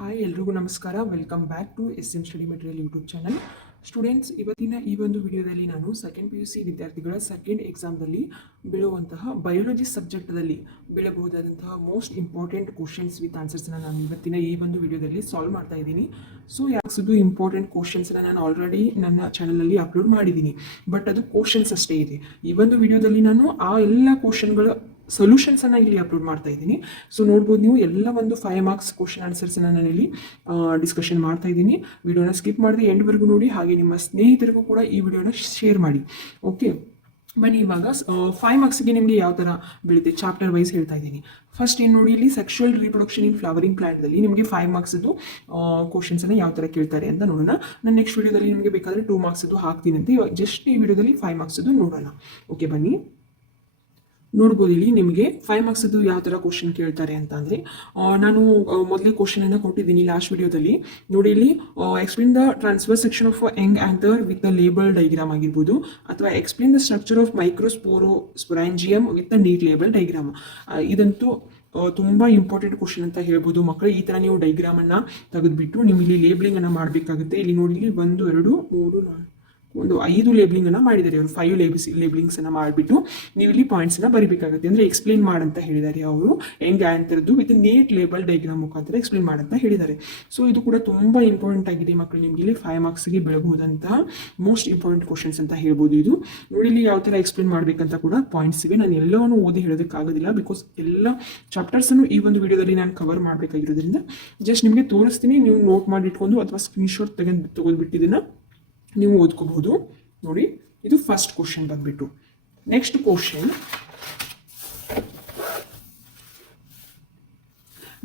Hi ಎಲ್ರಿಗೂ ನಮಸ್ಕಾರ. Welcome back to SM study material YouTube channel. Students, ಇವತ್ತಿನ ಈ ಒಂದು ವಿಡಿಯೋದಲ್ಲಿ ನಾನು ಸೆಕೆಂಡ್ PUC ವಿದ್ಯಾರ್ಥಿಗಳ ಸೆಕೆಂಡ್ ಎಕ್ಸಾಮ್ದಲ್ಲಿ ಬೀಳುವಂತಹ ಬಯೋಲಜಿ ಸಬ್ಜೆಕ್ಟ್ದಲ್ಲಿ ಬೀಳಬಹುದಾದಂತಹ ಮೋಸ್ಟ್ ಇಂಪಾರ್ಟೆಂಟ್ ಕ್ವಶನ್ಸ್ ವಿತ್ ಆನ್ಸರ್ಸ್ನ ನಾನು ಇವತ್ತಿನ ಈ ಒಂದು ವಿಡಿಯೋದಲ್ಲಿ ಸಾಲ್ವ್ ಮಾಡ್ತಾ ಇದ್ದೀನಿ. ಸೊ ಯಾಕದು ಇಂಪಾರ್ಟೆಂಟ್ ಕ್ವಶನ್ಸ್ನ ನಾನು ಆಲ್ರೆಡಿ ನನ್ನ ಚಾನಲಲ್ಲಿ ಅಪ್ಲೋಡ್ ಮಾಡಿದ್ದೀನಿ, ಬಟ್ ಅದು ಕ್ವಶನ್ಸ್ ಅಷ್ಟೇ ಇದೆ. ಈ ಒಂದು ವಿಡಿಯೋದಲ್ಲಿ ನಾನು ಆ ಎಲ್ಲ ಕ್ವಶನ್ಗಳ ಸೊಲ್ಯೂಷನ್ಸನ್ನು ಇಲ್ಲಿ ಅಪ್ಲೋಡ್ ಮಾಡ್ತಾ ಇದ್ದೀನಿ. ಸೊ ನೋಡ್ಬೋದು ನೀವು ಎಲ್ಲ ಒಂದು 5 ಮಾರ್ಕ್ಸ್ ಕ್ವಶನ್ ಆನ್ಸರ್ಸನ್ನು ನಾನು ಇಲ್ಲಿ ಡಿಸ್ಕಷನ್ ಮಾಡ್ತಾ ಇದ್ದೀನಿ. ವಿಡಿಯೋನ ಸ್ಕಿಪ್ ಮಾಡಿದೆ ಎಂಡ್ವರೆಗೂ ನೋಡಿ, ಹಾಗೆ ನಿಮ್ಮ ಸ್ನೇಹಿತರಿಗೂ ಕೂಡ ಈ ವಿಡಿಯೋನ ಶೇರ್ ಮಾಡಿ. ಓಕೆ, ಬನ್ನಿ ಇವಾಗ 5 ಮಾರ್ಕ್ಸ್ಗೆ ನಿಮಗೆ ಯಾವ ಥರ ಬೀಳುತ್ತೆ ಚಾಪ್ಟರ್ ವೈಸ್ ಹೇಳ್ತಾ ಇದ್ದೀನಿ. ಫಸ್ಟ್ ಏನು ನೋಡಿ, ಇಲ್ಲಿ ಸೆಕ್ಷುವಲ್ ರಿಪ್ರೊಡಕ್ಷನ್ ಇನ್ ಫ್ಲವರಿಂಗ್ ಪ್ಲಾಂಟ್ದಲ್ಲಿ ನಿಮಗೆ 5 ಮಾರ್ಕ್ಸ್ದು ಕ್ವಶನ್ಸನ್ನು ಯಾವ ಥರ ಕೇಳ್ತಾರೆ ಅಂತ ನೋಡೋಣ. ನಾನು ನೆಕ್ಸ್ಟ್ ವಿಡಿಯೋದಲ್ಲಿ ನಿಮಗೆ ಬೇಕಾದರೆ 2 ಮಾರ್ಕ್ಸ್ದು ಹಾಕ್ತೀನಿ ಅಂತ. ಇವಾಗ ಜಸ್ಟ್ ಈ ವಿಡಿಯೋದಲ್ಲಿ 5 ಮಾರ್ಕ್ಸ್ದು ನೋಡೋಣ. ಓಕೆ, ಬನ್ನಿ ನೋಡ್ಬೋದು. ಇಲ್ಲಿ ನಿಮಗೆ 5 ಮಾರ್ಕ್ಸ್ದು ಯಾವ ಥರ ಕ್ವಶನ್ ಕೇಳ್ತಾರೆ ಅಂತ ಅಂದರೆ, ನಾನು ಮೊದಲೇ ಕ್ವಶನನ್ನು ಕೊಟ್ಟಿದ್ದೀನಿ ಲಾಸ್ಟ್ ವಿಡಿಯೋದಲ್ಲಿ. ನೋಡಿ, ಇಲ್ಲಿ explain the transfer section of young anther with the label diagram ಆಗಿರ್ಬೋದು, ಅಥವಾ explain the structure of microsporangium with the neat label diagram. ಇದಂತೂ ತುಂಬ ಇಂಪಾರ್ಟೆಂಟ್ ಕ್ವಶನ್ ಅಂತ ಹೇಳ್ಬೋದು ಮಕ್ಕಳು. ಈ ಥರ ನೀವು ಡೈಗ್ರಾಮನ್ನು ತೆಗೆದುಬಿಟ್ಟು ನೀವು ಇಲ್ಲಿ ಲೇಬ್ಲಿಂಗನ್ನು ಮಾಡಬೇಕಾಗುತ್ತೆ. ಇಲ್ಲಿ ನೋಡಿ, ಇಲ್ಲಿ 1 2 3 4 ಒಂದು 5 ಲೇಬ್ಲಿಂಗನ್ನು ಮಾಡಿದ್ದಾರೆ ಅವರು. 5 ಲೇಬ್ಲಿಂಗ್ಸನ್ನು ಮಾಡಿಬಿಟ್ಟು ನೀವು ಇಲ್ಲಿ ಪಾಯಿಂಟ್ಸನ್ನು ಬರೀಬೇಕಾಗುತ್ತೆ. ಅಂದರೆ ಎಕ್ಸ್ಪ್ಲೇನ್ ಮಾಡಂತ ಹೇಳಿದ್ದಾರೆ ಅವರು. ಹೆಂಗೆ ಆನ್ಸರ್ದು ವಿತ್ ನೀಟ್ ಲೇಬಲ್ ಡೈಗ್ರಾಮ್ ಮುಖಾಂತರ ಎಕ್ಸ್ಪ್ಲೇನ್ ಮಾಡಂತ ಹೇಳಿದ್ದಾರೆ. ಸೊ ಇದು ಕೂಡ ತುಂಬ ಇಂಪಾರ್ಟೆಂಟ್ ಆಗಿದೆ ಮಕ್ಕಳು. ನಿಮಗೆ ಇಲ್ಲಿ 5 ಮಾರ್ಕ್ಸ್ಗೆ ಬೀಳಬಹುದಂತಹ ಮೋಸ್ಟ್ ಇಂಪಾರ್ಟೆಂಟ್ ಕ್ವಶನ್ಸ್ ಅಂತ ಹೇಳ್ಬೋದು ಇದು. ನೋಡಿ, ಇಲ್ಲಿ ಯಾವ ಥರ ಎಕ್ಸ್ಪ್ಲೇನ್ ಮಾಡಬೇಕಂತ ಕೂಡ ಪಾಯಿಂಟ್ಸ್ ಇವೆ. ನಾನು ಎಲ್ಲವನ್ನು ಓದಿ ಹೇಳೋದಕ್ಕಾಗೋದಿಲ್ಲ, ಬಿಕಾಸ್ ಎಲ್ಲ ಚಾಪ್ಟರ್ಸನ್ನು ಈ ಒಂದು ವಿಡಿಯೋದಲ್ಲಿ ನಾನು ಕವರ್ ಮಾಡಬೇಕಾಗಿರೋದ್ರಿಂದ ಜಸ್ಟ್ ನಿಮಗೆ ತೋರಿಸ್ತೀನಿ. ನೀವು ನೋಟ್ ಮಾಡಿ ಇಟ್ಕೊಂಡು ಅಥವಾ ಸ್ಕ್ರೀನ್ಶಾಟ್ ತೆಗೆದುಬಿಟ್ಟಿದ್ದನ್ನು ನೀವು ಓದ್ಕೋಬಹುದು. ನೋಡಿ, ಇದು ಫಸ್ಟ್ ಕ್ವಶನ್ ಬಂದ್ಬಿಟ್ಟು. Next question,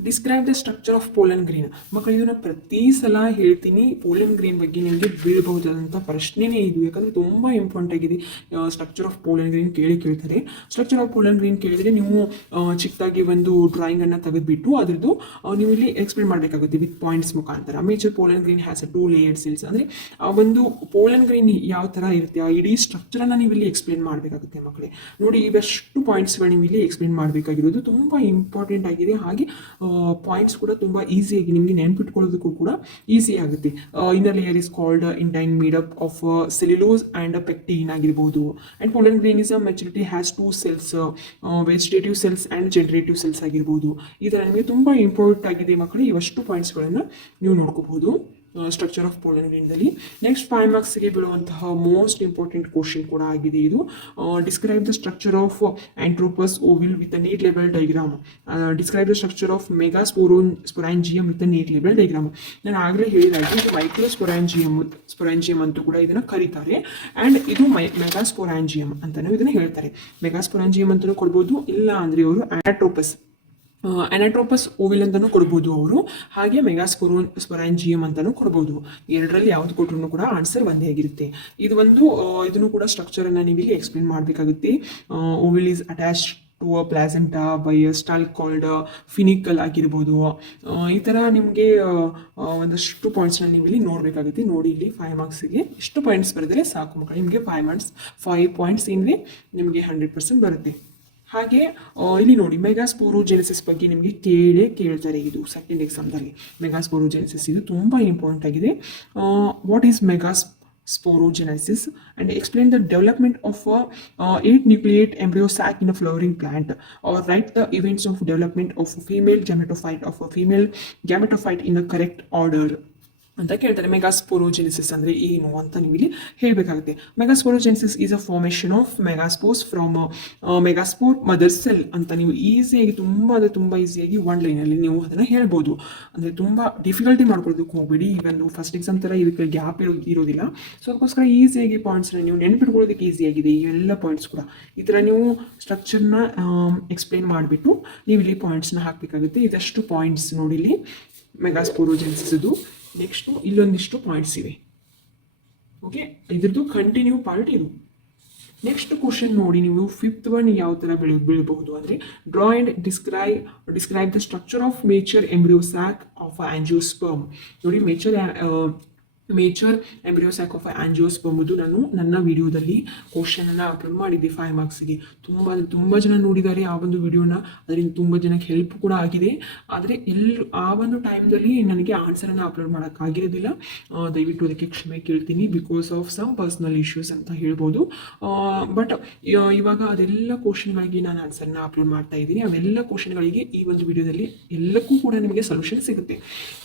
describe the structure of pollen green. ಮಕ್ಕಳು, ಇದನ್ನು ಪ್ರತಿ ಸಲ ಹೇಳ್ತೀನಿ. ಪೋಲನ್ ಗ್ರೀನ್ ಬಗ್ಗೆ ನಿಮಗೆ ಬೀಳಬಹುದಾದಂಥ ಪ್ರಶ್ನೆನೇ ಇದು, ಯಾಕಂದರೆ ತುಂಬ ಇಂಪಾರ್ಟೆಂಟ್ ಆಗಿದೆ. ಸ್ಟ್ರಕ್ಚರ್ ಆಫ್ ಪೋಲನ್ ಗ್ರೀನ್ ಕೇಳ್ತಾರೆ. ಸ್ಟ್ರಕ್ಚರ್ ಆಫ್ ಪೋಲನ್ ಗ್ರೀನ್ ಕೇಳಿದರೆ ನೀವು ಚಿಕ್ಕದಾಗಿ ಒಂದು ಡ್ರಾಯಿಂಗನ್ನು ತೆಗೆದುಬಿಟ್ಟು ಅದರದ್ದು ನೀವು ಇಲ್ಲಿ ಎಕ್ಸ್ಪ್ಲೇನ್ ಮಾಡಬೇಕಾಗುತ್ತೆ ವಿತ್ ಪಾಯಿಂಟ್ಸ್ ಮುಖಾಂತರ. Major pollen green has 2 layered cells. ಅಂದರೆ ಒಂದು ಪೋಲನ್ ಗ್ರೀನ್ ಯಾವ ಥರ ಇರುತ್ತೆ, ಆ ಇಡೀ ಸ್ಟ್ರಕ್ಚರನ್ನು ನೀವು ಇಲ್ಲಿ ಎಕ್ಸ್ಪ್ಲೇನ್ ಮಾಡಬೇಕಾಗುತ್ತೆ ಮಕ್ಕಳೇ. ನೋಡಿ, ಇವೆಷ್ಟು ಪಾಯಿಂಟ್ಸ್ಗಳು ನೀವು ಇಲ್ಲಿ ಎಕ್ಸ್ಪ್ಲೇನ್ ಮಾಡಬೇಕಾಗಿರೋದು ತುಂಬ ಇಂಪಾರ್ಟೆಂಟ್ ಆಗಿದೆ. ಹಾಗೆ ಪಾಯಿಂಟ್ಸ್ ಕೂಡ ತುಂಬ ಈಸಿಯಾಗಿ ನಿಮಗೆ ನೆನ್ಪಿಟ್ಕೊಳ್ಳೋದಕ್ಕೂ ಕೂಡ ಈಸಿ ಆಗುತ್ತೆ. Inner layer is called intine made up of cellulose and pectin ಆಗಿರ್ಬೋದು. And pollen grain is a maturity has 2 cells, vegetative cells and generative cells ಆಗಿರ್ಬೋದು. ಈ ಥರ ನಿಮಗೆ ತುಂಬ ಇಂಪಾರ್ಟೆಂಟ್ ಆಗಿದೆ ಮಕ್ಕಳು. ಇವಷ್ಟು ಪಾಯಿಂಟ್ಸ್ಗಳನ್ನು ನೀವು ನೋಡ್ಕೋಬಹುದು ಸ್ಟ್ರಕ್ಚರ್ ಆಫ್ ಪೋಲನ್ ಗ್ರೀನ್ದಲ್ಲಿ. ನೆಕ್ಸ್ಟ್ 5 ಮಾರ್ಕ್ಸ್ಗೆ ಬೀಳುವಂತಹ ಮೋಸ್ಟ್ ಇಂಪಾರ್ಟೆಂಟ್ ಕ್ವಶನ್ ಕೂಡ ಆಗಿದೆ ಇದು. Describe the structure of anatropous ovule with neat label diagram. Describe the structure of megasporangium with neat label diagram. ನಾನು ಆಗಲೇ ಹೇಳಿದಾಗೆ ಇದು ಮೈಕ್ರೋಸ್ಪೊರಾಂಜಿಯಮ್ ಅಂತೂ ಕೂಡ ಇದನ್ನು ಕರೀತಾರೆ. ಆ್ಯಂಡ್ ಇದು ಮೆಗಾಸ್ಪೊರಾಂಜಿಯಮ್ ಅಂತಲೂ ಇದನ್ನು ಹೇಳ್ತಾರೆ. ಮೆಗಾಸ್ಪೊರಾಂಜಿಯಮ್ ಅಂತಲೂ ಕೊಡ್ಬೋದು, ಇಲ್ಲ ಅಂದರೆ ಅವರು ಆನಾಟ್ರೋಪಸ್ ಓವಿಲ್ ಅಂತಲೂ ಕೊಡ್ಬೋದು ಅವರು. ಹಾಗೆ ಮೆಗಾಸ್ಪೊರಾಂಜಿಯಮ್ ಅಂತಲೂ ಕೊಡ್ಬೋದು. ಎರಡರಲ್ಲಿ ಯಾವ್ದು ಕೊಟ್ಟರು ಕೂಡ ಆನ್ಸರ್ ಒಂದೇ ಆಗಿರುತ್ತೆ. ಇದನ್ನು ಕೂಡ ಸ್ಟ್ರಕ್ಚರನ್ನು ನೀವು ಇಲ್ಲಿ ಎಕ್ಸ್ಪ್ಲೇನ್ ಮಾಡಬೇಕಾಗುತ್ತೆ. Ovule is attach to a placenta by a stalk called funicle ಆಗಿರ್ಬೋದು. ಈ ಥರ ನಿಮಗೆ ಒಂದಷ್ಟು ಪಾಯಿಂಟ್ಸ್ನ ನೀವು ಇಲ್ಲಿ ನೋಡಬೇಕಾಗುತ್ತೆ. ನೋಡಿ, ಇಲ್ಲಿ 5 ಮಾರ್ಕ್ಸಿಗೆ ಇಷ್ಟು ಪಾಯಿಂಟ್ಸ್ ಬರೆದರೆ ಸಾಕು ಮಕ್ಕಳು. ನಿಮಗೆ 5 ಪಾಯಿಂಟ್ಸ್ ಏನಿದೆ ನಿಮಗೆ 100% ಬರುತ್ತೆ. ಹಾಗೆ ಇಲ್ಲಿ ನೋಡಿ, ಮೆಗಾಸ್ಪೊರೋಜೆನೆಸಿಸ್ ಬಗ್ಗೆ ನಿಮಗೆ ಕೇಳ್ತಾರೆ. ಇದು ಸೆಕೆಂಡ್ ಎಕ್ಸಾಮ್ದಲ್ಲಿ ಮೆಗಾಸ್ಪೊರೋಜೆನೆಸಿಸ್ ಇದು ತುಂಬ ಇಂಪಾರ್ಟೆಂಟ್ ಆಗಿದೆ. What is megasporogenesis and explain the development of a 8 nucleate embryo sac in a flowering plant, or write the events of development of a female gametophyte in a correct order ಅಂತ ಕೇಳ್ತಾರೆ. ಮೆಗಾಸ್ಪೊರೋಜೆನಿಸಿಸ್ ಅಂದರೆ ಏನು ಅಂತ ನೀವು ಇಲ್ಲಿ ಹೇಳಬೇಕಾಗುತ್ತೆ. Megasporogenesis is a formation of megaspores from megaspore mother cell ಅಂತ ನೀವು ಈಸಿಯಾಗಿ ತುಂಬ ಈಸಿಯಾಗಿ 1 ಲೈನಲ್ಲಿ ನೀವು ಅದನ್ನು ಹೇಳ್ಬೋದು. ಅಂದರೆ ತುಂಬ ಡಿಫಿಕಲ್ಟಿ ಮಾಡ್ಕೊಳ್ಳೋದಕ್ಕೆ ಹೋಗಬೇಡಿ. ಒಂದು ಫಸ್ಟ್ ಎಕ್ಸಾಮ್ ಥರ ಇದಕ್ಕೆ ಗ್ಯಾಪ್ ಇರೋದಿಲ್ಲ. ಸೊ ಅದಕ್ಕೋಸ್ಕರ ಈಸಿಯಾಗಿ ಪಾಯಿಂಟ್ಸ್ನ ನೀವು ನೆನ್ಪಿಟ್ಕೊಳ್ಳೋದಕ್ಕೆ ಈಸಿಯಾಗಿದೆ ಈ ಎಲ್ಲ ಪಾಯಿಂಟ್ಸ್ ಕೂಡ. ಈ ಥರ ನೀವು ಸ್ಟ್ರಕ್ಚರ್ನ ಎಕ್ಸ್ಪ್ಲೇನ್ ಮಾಡಿಬಿಟ್ಟು ನೀವು ಇಲ್ಲಿ ಪಾಯಿಂಟ್ಸ್ನ ಹಾಕಬೇಕಾಗುತ್ತೆ. ಇದಷ್ಟು ಪಾಯಿಂಟ್ಸ್ ನೋಡಿ ಇಲ್ಲಿ ಮೆಗಾಸ್ಪೊರೋಜೆನಿಸಿಸ್ ಇದು. ನೆಕ್ಸ್ಟು ಇಲ್ಲೊಂದಿಷ್ಟು ಪಾಯಿಂಟ್ಸ್ ಇವೆ. ಓಕೆ, ಇದ್ರದ್ದು ಕಂಟಿನ್ಯೂ ಪಾರ್ಟ್ ಇದು. ನೆಕ್ಸ್ಟ್ ಕ್ವಶನ್ ನೋಡಿ, ನೀವು 5th ಒನ್ ಯಾವ ಥರ ಬೀಳಬಹುದು ಅಂದರೆ, draw and describe the structure of mature embryo sac of angiosperm. ನೋಡಿ, mature major embryo sac of angiosperm ನಾನು ನನ್ನ ವಿಡಿಯೋದಲ್ಲಿ ಕ್ವಶನನ್ನು ಅಪ್ಲೋಡ್ ಮಾಡಿದ್ದೆ 5 ಮಾರ್ಕ್ಸಿಗೆ. ತುಂಬ ಜನ ನೋಡಿದ್ದಾರೆ ಆ ಒಂದು ವಿಡಿಯೋನ, ಅದರಿಂದ ತುಂಬ ಜನಕ್ಕೆ ಹೆಲ್ಪ್ ಕೂಡ ಆಗಿದೆ. ಆದರೆ ಆ ಒಂದು ಟೈಮ್ದಲ್ಲಿ ನನಗೆ ಆನ್ಸರನ್ನು ಅಪ್ಲೋಡ್ ಮಾಡೋಕ್ಕಾಗಿರೋದಿಲ್ಲ. ದಯವಿಟ್ಟು ಅದಕ್ಕೆ ಕ್ಷಮೆ ಕೇಳ್ತೀನಿ, because of some personal issues ಅಂತ ಹೇಳ್ಬೋದು. ಬಟ್ ಇವಾಗ ಅದೆಲ್ಲ ಕ್ವಶನ್ಗಳಿಗೆ ನಾನು ಆನ್ಸರ್ನ ಅಪ್ಲೋಡ್ ಮಾಡ್ತಾ ಇದ್ದೀನಿ. ಅವೆಲ್ಲ ಕ್ವಶನ್ಗಳಿಗೆ ಈ ಒಂದು ವಿಡಿಯೋದಲ್ಲಿ ಎಲ್ಲಕ್ಕೂ ಕೂಡ ನಿಮಗೆ ಸೊಲ್ಯೂಷನ್ ಸಿಗುತ್ತೆ.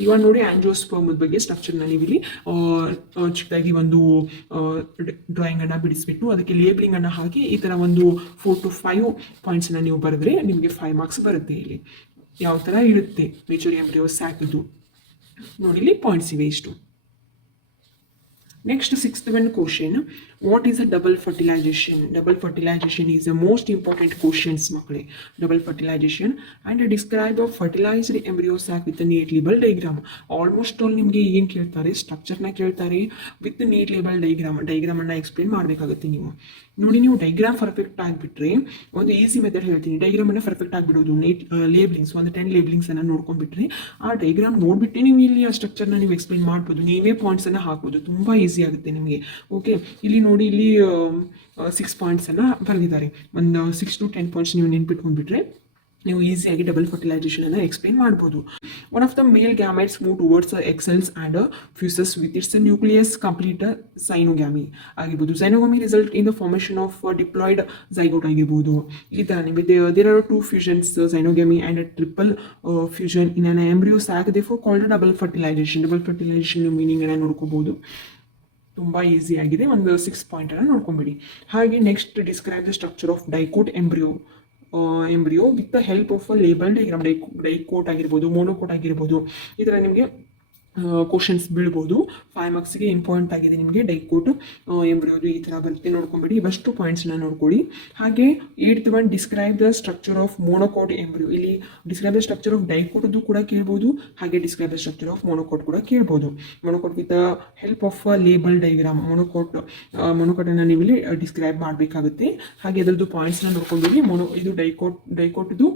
ಇವಾಗ ನೋಡಿ ಆಂಜಿಯೋಸ್ಪರ್ಮ್ ಬಗ್ಗೆ ಸ್ಟ್ರಕ್ಚರ್ನ ನೀವು ಇಲ್ಲಿ ಚಿಕ್ಕದಾಗಿ ಒಂದು ಡ್ರಾಯಿಂಗನ್ನು ಬಿಡಿಸ್ಬಿಟ್ಟು ಅದಕ್ಕೆ ಲೇಬಲಿಂಗನ್ನು ಹಾಕಿ ಈ ಥರ ಒಂದು 4 to 5 ಪಾಯಿಂಟ್ಸನ್ನು ನೀವು ಬರೆದ್ರೆ ನಿಮಗೆ 5 ಮಾರ್ಕ್ಸ್ ಬರುತ್ತೆ. ಇಲ್ಲಿ ಯಾವ ಥರ ಇರುತ್ತೆ ಮೇಜರ್ ಎಂಬ್ರಿಯೋಸ್ಯಾಕ್ ಇದು ನೋಡಿ, ಇಲ್ಲಿ ಪಾಯಿಂಟ್ಸ್ ಇವೆ ಇಷ್ಟು. Next, sixth one question. What is a double fertilization? Double fertilization is the most important questions makle. Double fertilization and describe a fertilized embryo sac with a neat label diagram. Almost all ನಿಮಗೆ ಏನು ಕೇಳ್ತಾರೆ, ಸ್ಟ್ರಕ್ಚರ್ನ ಕೇಳ್ತಾರೆ with neat label ಡೈಗ್ರಾಮನ್ನು explain ಮಾಡಬೇಕಾಗುತ್ತೆ. ನೋಡಿ, ನೀವು diagram perfect ಆಗಿಬಿಟ್ರೆ ಒಂದು ಈಸಿ ಮೆಥಡ್ ಹೇಳ್ತೀನಿ. ಡೈಗ್ರಾಮನ್ನು ಪರ್ಫೆಕ್ಟ್ ಆಗಿಬಿಡೋದು, ನೀಟ್ ಲೇಬ್ಲಿಂಗ್ಸ್ ಒಂದು 10 ಲೇಬ್ಲಿಂಗ್ಸನ್ನು ನೋಡ್ಕೊಂಡ್ಬಿಟ್ರೆ ಆ ಡೈಗ್ರಾಮ್ ನೋಡಿಬಿಟ್ಟು ನೀವು ಇಲ್ಲಿ ಆ ಸ್ಟ್ರಕ್ಚರ್ನ ನೀವು ಎಕ್ಸ್ಪ್ಲೇನ್ ಮಾಡ್ಬೋದು. ನೀವೇ ಪಾಯಿಂಟ್ಸನ್ನು ಹಾಕ್ಬೋದು, ತುಂಬ ಈಸಿ ಆಗುತ್ತೆ ನಿಮಗೆ. ಓಕೆ, ಇಲ್ಲಿ ನೋಡಿ, ಇಲ್ಲಿ 6 ಪಾಯಿಂಟ್ಸನ್ನು ಬರೆದಿದ್ದಾರೆ. ಒಂದು 6 to 10 ಪಾಯಿಂಟ್ಸ್ ನೀವು ನೆನ್ಪಿಟ್ಕೊಂಡ್ಬಿಟ್ರೆ ನೀವು ಈಸಿಯಾಗಿ ಡಬಲ್ ಫರ್ಟಿಲೈಸೇಷನ್ ಅನ್ನು ಎಕ್ಸ್ಪ್ಲೇನ್ ಮಾಡ್ಬೋದು. One of the male gametes move towards egg cells and fuses with its nucleus complete syngamy ಆಗಿರ್ಬೋದು. Syngamy result in the formation of diploid zygote ಆಗಿರ್ಬೋದು. ಈ ಥರ ನಿಮಗೆ there are 2 fusions, syngamy and triple fusion in an embryo sac, therefore called double fertilization. Double fertilization ಮೀನಿಂಗನ್ನು ನೋಡ್ಕೋಬೋದು. ತುಂಬ easy ಆಗಿದೆ. ಒಂದು 6 ಪಾಯಿಂಟನ್ನು ನೋಡ್ಕೊಂಬಿಡಿ. ಹಾಗೆ next, describe the structure of ಡೈಕೋಟ್ embryo with the help of a label diagram. Dicot ಆಗಿರ್ಬೋದು, monocot ಆಗಿರ್ಬೋದು, ಈ ಥರ ನಿಮಗೆ ಕ್ವಶನ್ಸ್ ಬೀಳ್ಬೋದು. 5 ಮಾರ್ಕ್ಸಿಗೆ ಇಂಪಾರ್ಟೆಂಟ್ ಆಗಿದೆ ನಿಮಗೆ ಡೈಕೋಟ್ ಎಂಬ್ರಿಯೋದು. ಈ ಥರ ಬರುತ್ತೆ, ನೋಡ್ಕೊಂಬಿಡಿ. ಇವಷ್ಟು ಪಾಯಿಂಟ್ಸ್ನ ನೋಡ್ಕೊಳ್ಳಿ. ಹಾಗೆ 8th one, describe the structure of monocot embryo. ಇಲ್ಲಿ ಡಿಸ್ಕ್ರೈಬ್ ದ ಸ್ಟ್ರಕ್ಚರ್ ಆಫ್ ಡೈಕೋಟ್ದು ಕೂಡ ಕೇಳ್ಬೋದು, ಹಾಗೆ describe the structure of monocot ಕೂಡ ಕೇಳ್ಬೋದು. Monocot with the help of label diagram. ಮೋನೋಕೋಟನ್ನು ನೀವು ಇಲ್ಲಿ ಡಿಸ್ಕ್ರೈಬ್ ಮಾಡಬೇಕಾಗುತ್ತೆ. ಹಾಗೆ ಅದರದ್ದು ಪಾಯಿಂಟ್ಸ್ನ ನೋಡ್ಕೊಂಡ್ಬಿಡಿ. ಇದು ಡೈಕೋಟ್ದು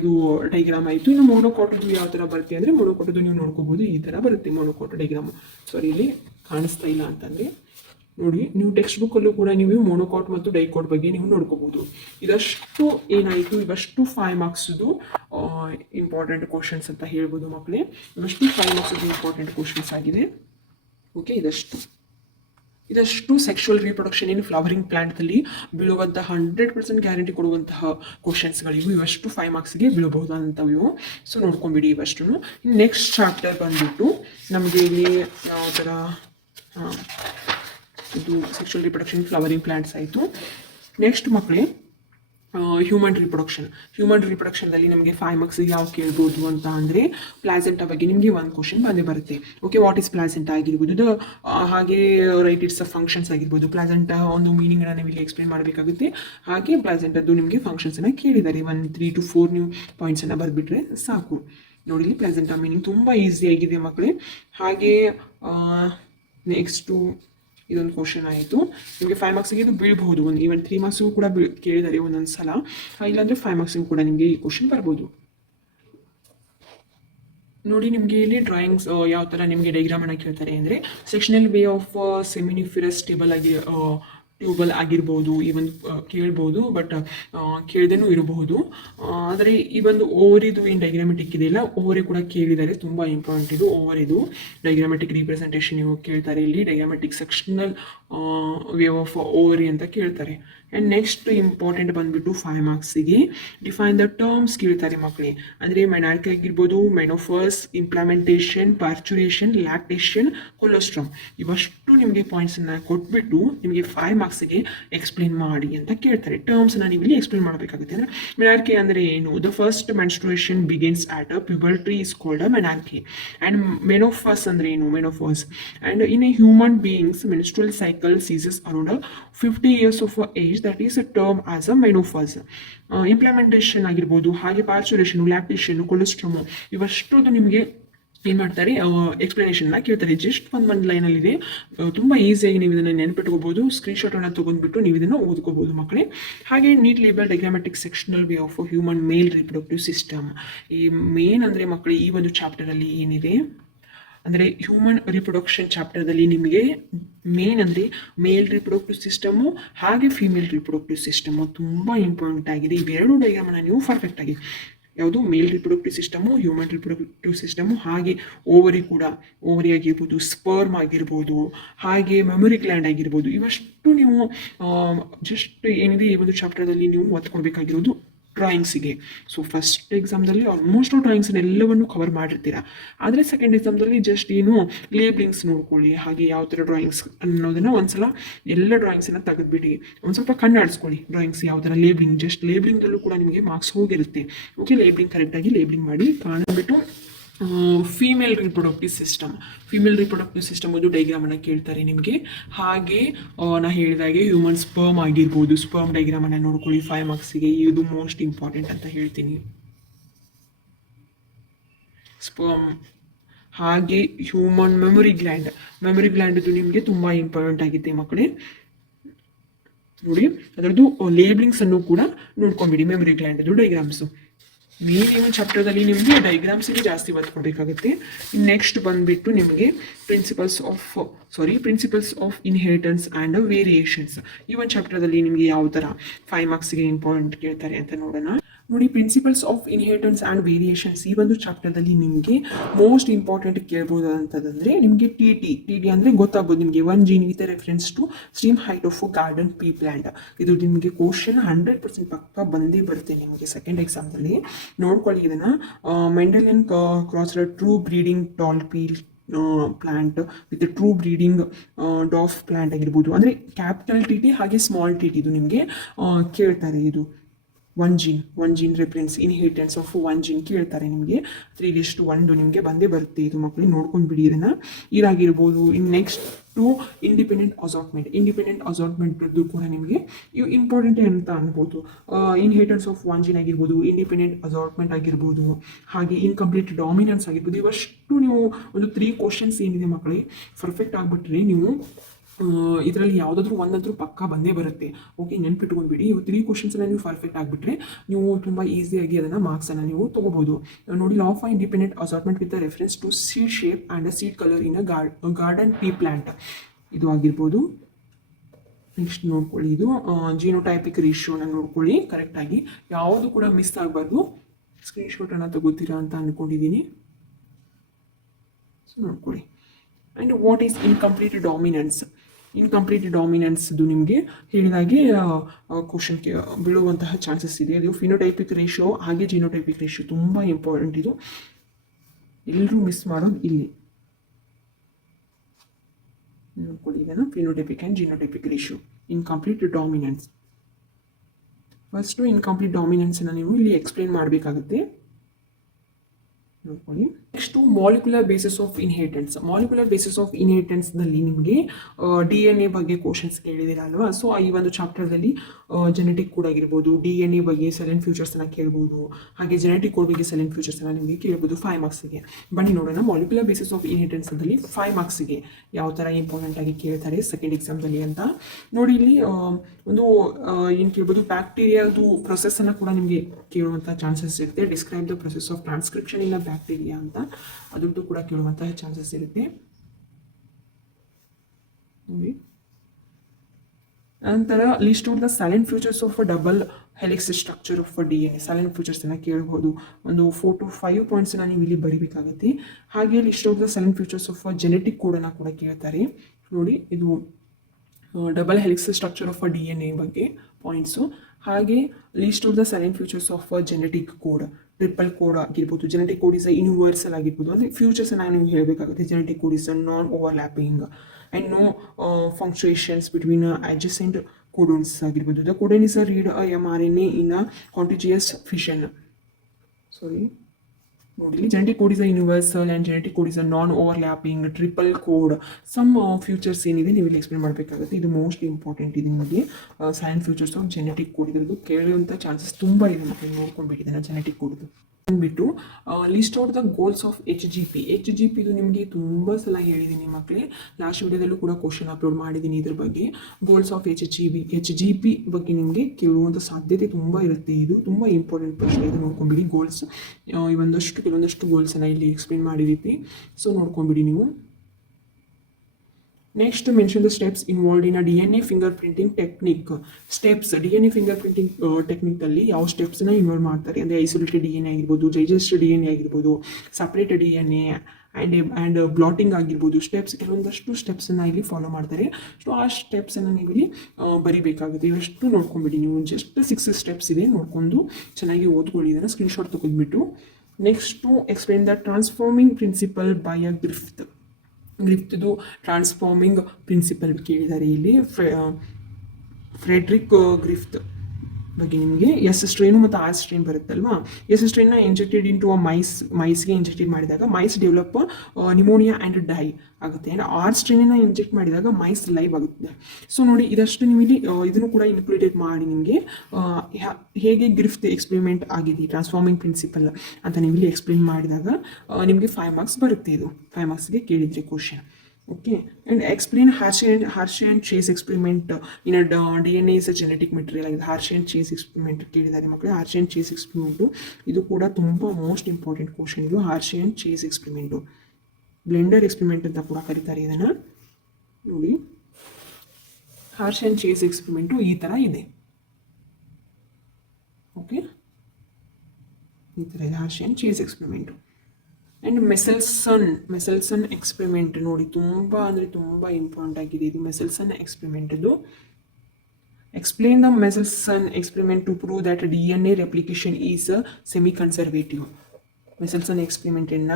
ಇದು ಡೈಗ್ರಾಮ್ ಆಯಿತು. ಇನ್ನು ಮೋನೋಕೋಟ್ದು ಯಾವ ಥರ ಬರುತ್ತೆ ಅಂದರೆ, ಮೋನೋಕೋಟ್ದು ನೀವು ನೋಡ್ಕೋಬೋದು. ಈ ಥರ ಬರುತ್ತೆ ಮೋನೋಕೋಟ್ ಡೈಗ್ರಾಮ್. ಸಾರಿ, ಇಲ್ಲಿ ಕಾಣಿಸ್ತಾ ಇಲ್ಲ ಅಂತಂದರೆ ನೋಡಿ, ನೀವು ಟೆಕ್ಸ್ಟ್ ಬುಕ್ಕಲ್ಲೂ ಕೂಡ ನೀವು ಮೋನೋಕೋಟ್ ಮತ್ತು ಡೈಕೋಟ್ ಬಗ್ಗೆ ನೀವು ನೋಡ್ಕೋಬೋದು. ಇದಷ್ಟು ಏನಾಯಿತು, ಇವಷ್ಟು 5 ಮಾರ್ಕ್ಸ್ದು ಇಂಪಾರ್ಟೆಂಟ್ ಕ್ವಶನ್ಸ್ ಅಂತ ಹೇಳ್ಬೋದು ಮಕ್ಕಳೇ. ಇವಷ್ಟು 5 ಮಾರ್ಕ್ಸ್ದು ಇಂಪಾರ್ಟೆಂಟ್ ಕ್ವಶನ್ಸ್ ಆಗಿದೆ. ಓಕೆ, ಇದಷ್ಟು ಸೆಕ್ಷುವಲ್ ರೀಪ್ರೊಡಕ್ಷನ್ ಇನ್ ಫ್ಲವರಿಂಗ್ ಪ್ಲಾಂಟ್ದಲ್ಲಿ ಬೀಳುವಂತಹ 100% ಗ್ಯಾರಂಟಿ ಕೊಡುವಂತಹ ಕ್ವಶನ್ಸ್ಗಳಿವು. ಇವಷ್ಟು 5 ಮಾರ್ಕ್ಸ್ಗೆ ಬೀಳಬಹುದಂಥವು ಇವು. ಸೊ ನೋಡ್ಕೊಂಬಿಡಿ ಇವಷ್ಟು. ನೆಕ್ಸ್ಟ್ ಚಾಪ್ಟರ್ ಬಂದ್ಬಿಟ್ಟು ನಮಗೆ ಇಲ್ಲಿ ಯಾವ ಥರ ಇದು ಸೆಕ್ಷುವಲ್ ರೀಪ್ರೊಡಕ್ಷನ್ ಫ್ಲವರಿಂಗ್ ಪ್ಲಾಂಟ್ಸ್ ಆಯಿತು. ನೆಕ್ಸ್ಟ್ ಮಕ್ಕಳೇ, ಹ್ಯೂಮನ್ ರಿಪ್ರೊಡಕ್ಷನ್ದಲ್ಲಿ ನಮಗೆ 5 ಮಾರ್ಕ್ಸಿಗೆ ಯಾವ ಕೇಳ್ಬೋದು ಅಂತ ಅಂದರೆ, ಪ್ಲಾಸೆಂಟಾ ಬಗ್ಗೆ ನಿಮಗೆ ಒಂದು ಕ್ವಶನ್ ಬಂದೇ ಬರುತ್ತೆ. ಓಕೆ, ವಾಟ್ ಈಸ್ ಪ್ಲಾಸೆಂಟಾ ಆಗಿರ್ಬೋದು, ಹಾಗೆ ರೈಟ್ ಇಟ್ಸ್ ಫಂಕ್ಷನ್ಸ್ ಆಗಿರ್ಬೋದು. ಪ್ಲಾಸೆಂಟಾ ಒಂದು ಮೀನಿಂಗನ್ನು ನೀವು ಇಲ್ಲಿ ಎಕ್ಸ್ಪ್ಲೇನ್ ಮಾಡಬೇಕಾಗುತ್ತೆ. ಹಾಗೆ ಪ್ಲಾಸೆಂಟಾದ್ದು ನಿಮಗೆ ಫಂಕ್ಷನ್ಸನ್ನು ಕೇಳಿದ್ದಾರೆ. 1, 3 to 4 ನೀವು ಪಾಯಿಂಟ್ಸನ್ನು ಬರೆದ್ಬಿಟ್ರೆ ಸಾಕು. ನೋಡಿ, ಇಲ್ಲಿ ಪ್ಲಾಸೆಂಟಾ ಮೀನಿಂಗ್ ತುಂಬ ಈಸಿಯಾಗಿದೆ ಮಕ್ಕಳೇ. ಹಾಗೆ ನೆಕ್ಸ್ಟು ಇದೊಂದು ಕ್ವಶನ್ ಆಯಿತು. ನಿಮಗೆ 5 ಮಾರ್ಕ್ಸಿಗೆ ಇದು ಬೀಳ್ಬಹುದು. ಈವನ್ 3 ಮಾರ್ಕ್ಸಿಗೂ ಕೂಡ ಕೇಳಿದ್ದಾರೆ ಒಂದೊಂದು ಸಲ. ಇಲ್ಲಾಂದರೆ 5 ಮಾರ್ಕ್ಸಿಗೂ ಕೂಡ ನಿಮಗೆ ಈ ಕ್ವಶನ್ ಬರ್ಬೋದು. ನೋಡಿ, ನಿಮಗೆ ಇಲ್ಲಿ ಡ್ರಾಯಿಂಗ್ಸ್ ಯಾವ ಥರ ನಿಮಗೆ ಡೈಗ್ರಾಮನ್ನು ಕೇಳ್ತಾರೆ ಅಂದರೆ, ಸೆಕ್ಷನಲ್ ವೇ ಆಫ್ ಸೆಮಿನಿಫೆರಸ್ ಟ್ಯೂಬಲ್ ಆಗಿರ್ಬೋದು, ಈ ಒಂದು ಕೇಳ್ಬೋದು. ಬಟ್ ಕೇಳದೇನೂ ಇರಬಹುದು. ಆದರೆ ಈ ಒಂದು ಓವರಿದು ಏನು ಡೈಗ್ರಾಮೆಟಿಕ್ ಇದೆಯಲ್ಲ, ಓವರಿ ಕೂಡ ಕೇಳಿದ್ದಾರೆ. ತುಂಬ ಇಂಪಾರ್ಟೆಂಟ್ ಇದು ಓವರಿದು ಡೈಗ್ರಾಮೆಟಿಕ್ ರೀಪ್ರೆಸೆಂಟೇಷನ್ ನೀವು ಕೇಳ್ತಾರೆ. ಇಲ್ಲಿ ಡೈಗ್ರಾಮೆಟಿಕ್ ಸೆಕ್ಷನಲ್ ವೇ ಆಫ್ ಓವರಿ ಅಂತ ಕೇಳ್ತಾರೆ. ಆ್ಯಂಡ್ ನೆಕ್ಸ್ಟ್ ಇಂಪಾರ್ಟೆಂಟ್ ಬಂದುಬಿಟ್ಟು 5 ಮಾರ್ಕ್ಸಿಗೆ ಡಿಫೈನ್ ದ ಟರ್ಮ್ಸ್ ಕೇಳ್ತಾರೆ ಮಕ್ಕಳೇ. ಅಂದರೆ ಮೆನಾರ್ಕಿ ಆಗಿರ್ಬೋದು, ಮೆನೋಫಾಸ್, ಇಂಪ್ಲಾಮೆಂಟೇಷನ್, ಪಾರ್ಚುರೇಷನ್, ಲ್ಯಾಕ್ಟೇಷನ್, ಕೊಲೆಸ್ಟ್ರಾಮ್. ಇವಷ್ಟು ನಿಮಗೆ ಪಾಯಿಂಟ್ಸನ್ನು ಕೊಟ್ಬಿಟ್ಟು ನಿಮಗೆ 5 ಮಾರ್ಕ್ಸಿಗೆ ಎಕ್ಸ್ಪ್ಲೇನ್ ಮಾಡಿ ಅಂತ ಕೇಳ್ತಾರೆ. ಟರ್ಮ್ಸನ್ನು ನೀವು ಇಲ್ಲಿ ಎಕ್ಸ್ಪ್ಲೇನ್ ಮಾಡಬೇಕಾಗುತ್ತೆ. ಅಂದರೆ ಮೆನಾರ್ಕಿ ಅಂದರೆ ಏನು? The first menstruation begins at a puberty is called a menarche. And menopause ಅಂದರೆ ಏನು? Menopause. And in a human beings menstrual cycle ceases around 50 years of age, that is a term as a menopause. Implementation ಆಗಿರ್ಬೋದು, ಹಾಗೆ parturition, lactation, ಕೊಲೆಸ್ಟ್ರಾಮ್, ಇವಷ್ಟು ನಿಮಗೆ ಏನು ಮಾಡ್ತಾರೆ, ಎಕ್ಸ್ಪ್ಲನೇಷನ್ನ ಕೇಳ್ತಾರೆ. Just ಒಂದು ಲೈನಲ್ಲಿದೆ. ತುಂಬ ಈಸಿಯಾಗಿ ನೀವು ಇದನ್ನು ನೆನ್ಪಿಟ್ಕೋಬೋದು. ಸ್ಕ್ರೀನ್ಶಾಟನ್ನು ತೊಗೊಂಡ್ಬಿಟ್ಟು ನೀವು ಇದನ್ನು ಓದ್ಕೋಬೋದು ಮಕ್ಕಳೇ. ಹಾಗೆ neat label diagrammatic sectional view of human male reproductive system. ಈ ಮೇನ್ ಅಂದರೆ ಮಕ್ಕಳೇ ಈ ಒಂದು ಚಾಪ್ಟರಲ್ಲಿ ಏನಿದೆ ಅಂದರೆ ಹ್ಯೂಮನ್ ರಿಪ್ರೊಡಕ್ಷನ್ ಚಾಪ್ಟರ್ದಲ್ಲಿ ನಿಮಗೆ ಮೇನ್ ಅಂದರೆ ಮೇಲ್ ರಿಪ್ರೊಡಕ್ಟಿವ್ ಸಿಸ್ಟಮು ಹಾಗೆ ಫೀಮೇಲ್ ರಿಪ್ರೊಡಕ್ಟಿವ್ ಸಿಸ್ಟಮು ತುಂಬ ಇಂಪಾರ್ಟೆಂಟ್ ಆಗಿದೆ. ಇವೆರಡು ಡಯಾಗ್ರಾಮನ್ನು ನೀವು ಪರ್ಫೆಕ್ಟ್ ಆಗಿ ಯಾವುದು male reproductive system human reproductive system ಹಾಗೆ ಓವರಿ ಕೂಡ ಓವರಿ ಆಗಿರ್ಬೋದು, ಸ್ಪರ್ಮ್ ಆಗಿರ್ಬೋದು, ಹಾಗೆ ಮೆಮೊರಿ ಗ್ಲ್ಯಾಂಡ್ ಆಗಿರ್ಬೋದು, ಇವಷ್ಟು ನೀವು ಜಸ್ಟ್ ಏನಿದೆ ಈ ಒಂದು ಚಾಪ್ಟರ್ದಲ್ಲಿ ನೀವು ಒತ್ಕೊಳ್ಬೇಕಾಗಿರೋದು ಡ್ರಾಯಿಂಗ್ಸಿಗೆ. ಸೊ ಫಸ್ಟ್ ಎಕ್ಸಾಮ್ದಲ್ಲಿ ಆಲ್ಮೋಸ್ಟ್ ಡ್ರಾಯಿಂಗ್ಸ್ನೆಲ್ಲವನ್ನು ಕವರ್ ಮಾಡಿರ್ತೀರಾ. ಆದರೆ ಸೆಕೆಂಡ್ ಎಕ್ಸಾಮ್ದಲ್ಲಿ ಜಸ್ಟ್ ಏನು ಲೇಬ್ಲಿಂಗ್ಸ್ ನೋಡ್ಕೊಳ್ಳಿ, ಹಾಗೆ ಯಾವ ಥರ ಡ್ರಾಯಿಂಗ್ಸ್ ಅನ್ನೋದನ್ನು ಒಂದ್ಸಲ ಎಲ್ಲ ಡ್ರಾಯಿಂಗ್ಸನ್ನು ತೆಗೆದುಬಿಡಿ, ಒಂದು ಸ್ವಲ್ಪ ಕಣ್ಣಾಡಿಸ್ಕೊಳ್ಳಿ ಡ್ರಾಯಿಂಗ್ಸ್ ಯಾವ ಥರ ಲೇಬ್ಲಿಂಗ್, ಜಸ್ಟ್ ಲೇಬ್ಲಿಂಗಲ್ಲೂ ಕೂಡ ನಿಮಗೆ ಮಾರ್ಕ್ಸ್ ಹೋಗಿರುತ್ತೆ. ಓಕೆ, ಲೇಬ್ಲಿಂಗ್ ಕರೆಕ್ಟಾಗಿ ಲೇಬ್ಲಿಂಗ್ ಮಾಡಿ ಕಾಣಿಬಿಟ್ಟು ಫೀಮೇಲ್ ರಿಪ್ರೊಡಕ್ಟಿವ್ ಸಿಸ್ಟಮ್ ಒಂದು ಡೈಗ್ರಾಮನ್ನು ಕೇಳ್ತಾರೆ ನಿಮಗೆ. ಹಾಗೆ ನಾ ಹೇಳಿದಾಗೆ ಹ್ಯೂಮನ್ ಸ್ಪರ್ಮ್ ಆಗಿರ್ಬೋದು, ಸ್ಪರ್ಮ್ ಡೈಗ್ರಾಮನ್ನು ನೋಡ್ಕೊಳ್ಳಿ 5 ಮಾರ್ಕ್ಸಿಗೆ. ಇದು ಮೋಸ್ಟ್ ಇಂಪಾರ್ಟೆಂಟ್ ಅಂತ ಹೇಳ್ತೀನಿ. ಸ್ಪರ್ಮ್ ಹಾಗೆ ಹ್ಯೂಮನ್ ಮೆಮೊರಿ ಗ್ಲ್ಯಾಂಡ್ ನಿಮಗೆ ತುಂಬ ಇಂಪಾರ್ಟೆಂಟ್ ಆಗಿದೆ ಮಕ್ಕಳೇ. ನೋಡಿ ಅದರದ್ದು ಲೇಬ್ಲಿಂಗ್ಸ್ ಅನ್ನು ಕೂಡ ನೋಡ್ಕೊಂಬಿಡಿ. ಮೆಮೊರಿ ಗ್ಲ್ಯಾಂಡ್ ಡೈಗ್ರಾಮ್ಸು ನೀವು ಚಾಪ್ಟರ್ದಲ್ಲಿ ನಿಮಗೆ ಡೈಗ್ರಾಮ್ಸಿಗೆ ಜಾಸ್ತಿ ಒತ್ಕೊಳ್ಬೇಕಾಗುತ್ತೆ. ನೆಕ್ಸ್ಟ್ ಬಂದುಬಿಟ್ಟು ನಿಮಗೆ principles of inheritance and variations. ಈ ಒಂದು ಚಾಪ್ಟರ್ದಲ್ಲಿ ನಿಮಗೆ ಯಾವ ಥರ 5 ಮಾರ್ಕ್ಸ್ಗೆ ಇಂಪಾರ್ಟೆಂಟ್ ಕೇಳ್ತಾರೆ ಅಂತ ನೋಡೋಣ. ನೋಡಿ, principles of inheritance and variations ಈ ಒಂದು ಚಾಪ್ಟರ್ದಲ್ಲಿ ನಿಮಗೆ ಮೋಸ್ಟ್ ಇಂಪಾರ್ಟೆಂಟ್ ಕೇಳ್ಬೋದಂತಂದರೆ ನಿಮಗೆ ಟಿ ಟಿ ಅಂದರೆ ಗೊತ್ತಾಗ್ಬೋದು ನಿಮಗೆ 1 gene with reference to stem height of garden pea plant. ಇದು ನಿಮಗೆ ಕ್ವಶನ್ 100% ಪಕ್ಕ ಬಂದೇ ಬರುತ್ತೆ ನಿಮಗೆ ಸೆಕೆಂಡ್ ಎಕ್ಸಾಮ್ದಲ್ಲಿ. ನೋಡ್ಕೊಳ್ಳಿ ಇದನ್ನು. Mendelian crossed true breeding tall pea plant with true breeding dwarf plant ಆಗಿರ್ಬೋದು. ಅಂದರೆ ಕ್ಯಾಪಿಟಲ್ ಟಿ ಟಿ ಹಾಗೆ ಸ್ಮಾಲ್ ಟಿ ಟಿ ಇದು ನಿಮಗೆ ಕೇಳ್ತಾರೆ. ಇದು 1 gene reference inheritance of 1 gene ಕೇಳ್ತಾರೆ ನಿಮಗೆ. 3:1 ನಿಮಗೆ ಬಂದೇ ಬರುತ್ತೆ. ಇದು ಮಕ್ಕಳಿಗೆ ನೋಡ್ಕೊಂಡು ಬಿಡಿ ಇದನ್ನು. ಇದಾಗಿರ್ಬೋದು. ಇನ್ನು ನೆಕ್ಸ್ಟ್ ಇಂಡಿಪೆಂಡೆಂಟ್ ಅಸಾರ್ಟ್ಮೆಂಟ್ ಕೂಡ ನಿಮಗೆ ಇವು ಇಂಪಾರ್ಟೆಂಟ್ ಅಂತ ಅನ್ಬೋದು. ಇನ್ಹೆರಿಟೆನ್ಸ್ ಆಫ್ 1 ಜೀನ್ ಆಗಿರ್ಬೋದು, ಇಂಡಿಪೆಂಡೆಂಟ್ ಅಸಾರ್ಟ್ಮೆಂಟ್ ಆಗಿರ್ಬೋದು, ಹಾಗೆ ಇನ್ಕಂಪ್ಲೀಟ್ ಡಾಮಿನೆನ್ಸ್ ಆಗಿರ್ಬೋದು. ಇವಷ್ಟು ನೀವು ಒಂದು 3 ಕ್ವಶನ್ಸ್ ಏನಿದೆ ಮಕ್ಕಳಿಗೆ ಪರ್ಫೆಕ್ಟ್ ಆಗಿಬಿಟ್ರೆ ನೀವು ಇದರಲ್ಲಿ ಯಾವುದಾದ್ರೂ ಒಂದಂತರೂ ಪಕ್ಕ ಬಂದೇ ಬರುತ್ತೆ. ಓಕೆ, ನೆನ್ಪಿಟ್ಕೊಂಡ್ಬಿಡಿ. ಇವು 3 ಕ್ವಶನ್ಸನ್ನು ನೀವು ಪರ್ಫೆಕ್ಟ್ ಆಗಿಬಿಟ್ರೆ ನೀವು ತುಂಬ ಈಸಿಯಾಗಿ ಅದನ್ನು ಮಾರ್ಕ್ಸನ್ನು ನೀವು ತೊಗೋಬೋದು. ನೋಡಿ, law of independent assortment with reference to seed shape and seed colour in garden pea plant ಇದು ಆಗಿರ್ಬೋದು. ನೆಕ್ಸ್ಟ್ ನೋಡ್ಕೊಳ್ಳಿ, ಇದು ಜೀನೋಟೈಪಿಕ್ ರೇಷಿಯೋನ ನೋಡ್ಕೊಳ್ಳಿ ಕರೆಕ್ಟಾಗಿ, ಯಾವುದು ಕೂಡ ಮಿಸ್ ಆಗಬಾರ್ದು. ಸ್ಕ್ರೀನ್ಶಾಟನ್ನು ತಗೋತೀರಾ ಅಂತ ಅಂದ್ಕೊಂಡಿದ್ದೀನಿ. ಸೊ ನೋಡ್ಕೊಳ್ಳಿ. And what is incomplete dominance ಇದು ನಿಮಗೆ ಹೇಳಿದಾಗೆ ಕ್ವಶನ್ಗೆ ಬೀಳುವಂತಹ ಚಾನ್ಸಸ್ ಇದೆ. ಅದು ಫಿನೋಟೈಪಿಕ್ ರೇಷಿಯೋ ಹಾಗೆ ಜಿನೋಟೈಪಿಕ್ ರೇಷಿಯೋ ತುಂಬ ಇಂಪಾರ್ಟೆಂಟ್. ಇದು ಎಲ್ಲರೂ ಮಿಸ್ ಮಾಡೋದು ಇಲ್ಲಿ. ನೋಡ್ಕೊಳ್ಳಿ ಇದನ್ನು, phenotypic and genotypic ratio, incomplete dominance. First incomplete ಡಾಮಿನೆನ್ಸನ್ನು ನೀವು ಇಲ್ಲಿ ಎಕ್ಸ್ಪ್ಲೇನ್ ಮಾಡಬೇಕಾಗುತ್ತೆ. ನೋಡ್ಕೊಳ್ಳಿ. ನೆಕ್ಸ್ಟು ಮಾಲಿಕ್ಯುಲರ್ ಬೇಸಿಸ್ ಆಫ್ ಇನ್ಹೆರಿಟೆನ್ಸ್ನಲ್ಲಿ ನಿಮಗೆ DNA ಬಗ್ಗೆ ಕ್ವಶನ್ಸ್ ಕೇಳಿದಿರ ಅಲ್ವಾ. ಸೊ ಈ ಒಂದು ಚಾಪ್ಟರ್ದಲ್ಲಿ ಜೆನೆಟಿಕ್ ಕೋಡ್ ಆಗಿರ್ಬೋದು, DNA ಬಗ್ಗೆ ಸೈಲೆಂಟ್ ಫ್ಯೂಚರ್ಸನ್ನು ಕೇಳ್ಬೋದು, ಹಾಗೆ ಜೆನೆಟಿಕ್ ಕೋಡ್ ಬಗ್ಗೆ ಸೈಲೆಂಟ್ ಫ್ಯೂಚರ್ಸನ್ನು ನಿಮಗೆ ಕೇಳ್ಬೋದು 5 ಮಾರ್ಕ್ಸಿಗೆ. ಬನ್ನಿ ನೋಡೋಣ ಮಾಲಿಕ್ಯುಲರ್ ಬೇಸಿಸ್ ಆಫ್ ಇನ್ಹೆರಿಟೆನ್ಸ್ನಲ್ಲಿ 5 ಮಾರ್ಕ್ಸಿಗೆ ಯಾವ ಥರ ಇಂಪಾರ್ಟೆಂಟ್ ಆಗಿ ಕೇಳ್ತಾರೆ ಸೆಕೆಂಡ್ ಎಕ್ಸಾಮ್ದಲ್ಲಿ ಅಂತ ನೋಡಿ. ಇಲ್ಲಿ ಒಂದು ಏನು ಕೇಳ್ಬೋದು, ಬ್ಯಾಕ್ಟೀರಿಯಾದು ಪ್ರೊಸೆಸ್ಸನ್ನು ಕೂಡ ನಿಮಗೆ ಕೇಳುವಂಥ ಚಾನ್ಸಸ್ ಇರುತ್ತೆ. Describe the process of transcription in bacteria ಅಂತ ಅದ್ರದ್ದು ಕೂಡ ಕೇಳುವಂತಹ ಚಾನ್ಸಸ್ ಇರುತ್ತೆ. ನೋಡಿ, ನಂತರ list out the salient features of double helix structure of DNA. Salient ಫ್ಯೂಚರ್ಸನ್ನು ಕೇಳ್ಬೋದು. ಒಂದು 4 to 5 ಪಾಯಿಂಟ್ಸನ್ನು ನೀವು ಇಲ್ಲಿ ಬರೀಬೇಕಾಗುತ್ತೆ. ಹಾಗೆ list out the salient features of genetic ಕೋಡನ್ನು ಕೂಡ ಕೇಳ್ತಾರೆ. ನೋಡಿ, ಇದು double helix structure of DNA ಬಗ್ಗೆ ಪಾಯಿಂಟ್ಸು. ಹಾಗೆ list out the salient features of genetic code, triple code ಆಗಿರ್ಬೋದು. ಜೆನೆಟಿಕ್ ಕೋಡ್ ಇಸ್ ಯೂನಿವರ್ಸಲ್ ಆಗಿರ್ಬೋದು. ಅಂದರೆ ಫ್ಯೂಚರ್ಸನ್ನು ನೀವು ಹೇಳಬೇಕಾಗುತ್ತೆ. Genetic code is non overlapping and no punctuations between adjacent codons ಆಗಿರ್ಬೋದು. The codon is read mRNA in contiguous fashion. ನೋಡಿ, genetic code is universal and genetic code is non overlapping, triple code, some features ಏನಿದೆ ನೀವು ಇಲ್ಲಿ explain ಮಾಡಬೇಕಾಗುತ್ತೆ. ಇದು most important ಇದೆ ನಿಮಗೆ. Salient features of genetic code ಇದ್ರದ್ದು ಕೇಳುವಂಥ ಚಾನ್ಸಸ್ ತುಂಬ ಇದೆ. ಮತ್ತೆ ನೋಡ್ಕೊಂಡ್ಬಿಟ್ಟಿದ್ದೇನೆ ಜೆನೆಟಿಕ್ ಕೋಡ್ದು. ಬಂದ್ಬಿಟ್ಟು list out the goals of HGP. HGP ಇದು ನಿಮಗೆ ತುಂಬ ಸಲ ಹೇಳಿದ್ದೀನಿ ಮಕ್ಕಳೇ, ಲಾಸ್ಟ್ ವಿಡಿಯೋದಲ್ಲೂ ಕೂಡ ಕ್ವಶನ್ ಅಪ್ಲೋಡ್ ಮಾಡಿದ್ದೀನಿ ಇದ್ರ ಬಗ್ಗೆ. ಗೋಲ್ಸ್ ಆಫ್ HGP ಬಗ್ಗೆ ನಿಮಗೆ ಕೇಳುವಂಥ ಸಾಧ್ಯತೆ ತುಂಬ ಇರುತ್ತೆ. ಇದು ತುಂಬ ಇಂಪಾರ್ಟೆಂಟ್ ಪ್ರಶ್ನೆ, ಇದು ನೋಡ್ಕೊಂಬಿಡಿ. ಗೋಲ್ಸ್ ಕೆಲವೊಂದಷ್ಟು ಗೋಲ್ಸನ್ನು ಇಲ್ಲಿ ಎಕ್ಸ್ಪ್ಲೇನ್ ಮಾಡಿರ್ತೀವಿ, ಸೊ ನೋಡ್ಕೊಂಬಿಡಿ ನೀವು. Next, mention the steps involved in a DNA fingerprinting technique. Steps, DNA fingerprinting technique ಅಲ್ಲಿ ಯಾವ ಸ್ಟೆಪ್ಸ್ನ ಇನ್ವಾಲ್ವ್ ಮಾಡ್ತಾರೆ ಅಂದರೆ ಐಸೋಲೇಟೆಡ್ DNA ಆಗಿರ್ಬೋದು, ಡೈಜೆಸ್ಟೆಡ್ DNA ಆಗಿರ್ಬೋದು, ಸಪ್ರೇಟೆಡ್ DNA ಆ್ಯಂಡ್ ಬ್ಲಾಟಿಂಗ್ ಆಗಿರ್ಬೋದು. ಕೆಲವೊಂದಷ್ಟು ಸ್ಟೆಪ್ಸನ್ನು ಇಲ್ಲಿ ಫಾಲೋ ಮಾಡ್ತಾರೆ. ಸೊ ಆ ಸ್ಟೆಪ್ಸನ್ನು ನೀವು ಇಲ್ಲಿ ಬರಿಬೇಕಾಗುತ್ತೆ. ಇವಷ್ಟು ನೋಡ್ಕೊಂಬಿಡಿ ನೀವು. ಜಸ್ಟ್ 6 ಸ್ಟೆಪ್ಸ್ ಇದೆ, ನೋಡ್ಕೊಂಡು ಚೆನ್ನಾಗಿ ಓದ್ಕೊಳ್ಳಿ, ಇದನ್ನು ಸ್ಕ್ರೀನ್ಶಾಟ್ ತಗೊಂಡ್ಬಿಟ್ಟು. Next explain the transforming principle by a ಗ್ರಿಫ್ಟ್ದು ಟ್ರಾನ್ಸ್ಫಾರ್ಮಿಂಗ್ ಪ್ರಿನ್ಸಿಪಲ್ ಕೇಳಿದ್ದಾರೆ ಇಲ್ಲಿ. ಫ್ರೆಡ್ರಿಕ್ ಗ್ರಿಫ್ತ್ ಬಗ್ಗೆ ನಿಮಗೆ ಎಸ್ ಸ್ಟ್ರೇನು ಮತ್ತು ಆರ್ ಸ್ಟ್ರೇನ್ ಬರುತ್ತಲ್ವಾ. ಎಸ್ ಸ್ಟ್ರೇನ್ನ ಇಂಜೆಕ್ಟೆಡ್ ಇಂಟು ಮೈಸ್ಗೆ ಇಂಜೆಕ್ಟೆಡ್ ಮಾಡಿದಾಗ mice develop pneumonia and die ಆಗುತ್ತೆ. ಆ್ಯಂಡ್ ಆರ್ ಸ್ಟ್ರೇನನ್ನು ಇಂಜೆಕ್ಟ್ ಮಾಡಿದಾಗ ಮೈಸ್ ಲೈವ್ ಆಗುತ್ತೆ. ಸೊ ನೋಡಿ, ಇದಷ್ಟು ನೀವು ಇಲ್ಲಿ ಇದನ್ನು ಕೂಡ ಇನ್ಕ್ಲೂಡೆಡ್ ಮಾಡಿ ನಿಮಗೆ ಹೇಗೆ ಗ್ರಿಫ್ತ್ ಎಕ್ಸ್ಪೆರಿಮೆಂಟ್ ಆಗಿದೆ, ಟ್ರಾನ್ಸ್ಫಾರ್ಮಿಂಗ್ ಪ್ರಿನ್ಸಿಪಲ್ ಅಂತ ನೀವು ಇಲ್ಲಿ ಎಕ್ಸ್ಪ್ಲೇನ್ ಮಾಡಿದಾಗ ನಿಮಗೆ 5 ಮಾರ್ಕ್ಸ್ ಬರುತ್ತೆ. ಇದು 5 ಮಾರ್ಕ್ಸ್ಗೆ ಕೇಳಿದರೆ question. Okay, and explain Hershey and Chase experiment in a DNA is a genetic material. Like Hershey and Chase experiment ಕೇಳಿದ್ದಾರೆ ಮಕ್ಕಳೇ. Hershey and Chase experiment ಇದು ಕೂಡ ತುಂಬ ಮೋಸ್ಟ್ ಇಂಪಾರ್ಟೆಂಟ್ ಕ್ವಶನ್. ಇದು Hershey and Chase experiment, Blender experiment ಅಂತ ಕೂಡ ಕರೀತಾರೆ ಇದನ್ನು. ನೋಡಿ, Hershey and Chase experiment ಈ ಥರ ಇದೆ. ಓಕೆ, ಈ ಥರ ಇದೆ Hershey and Chase experiment. And Meselson experiment ನೋಡಿ, ತುಂಬ ಅಂದರೆ ತುಂಬ ಇಂಪಾರ್ಟೆಂಟ್ ಆಗಿದೆ ಇದು. ಮೆಸೆಲ್ಸನ್ ಎಕ್ಸ್ಪೆರಿಮೆಂಟ್ ಇದು. Explain the Meselson experiment to prove that DNA replication is semi conservative. Meselson ಎಕ್ಸ್ಪೆರಿಮೆಂಟನ್ನು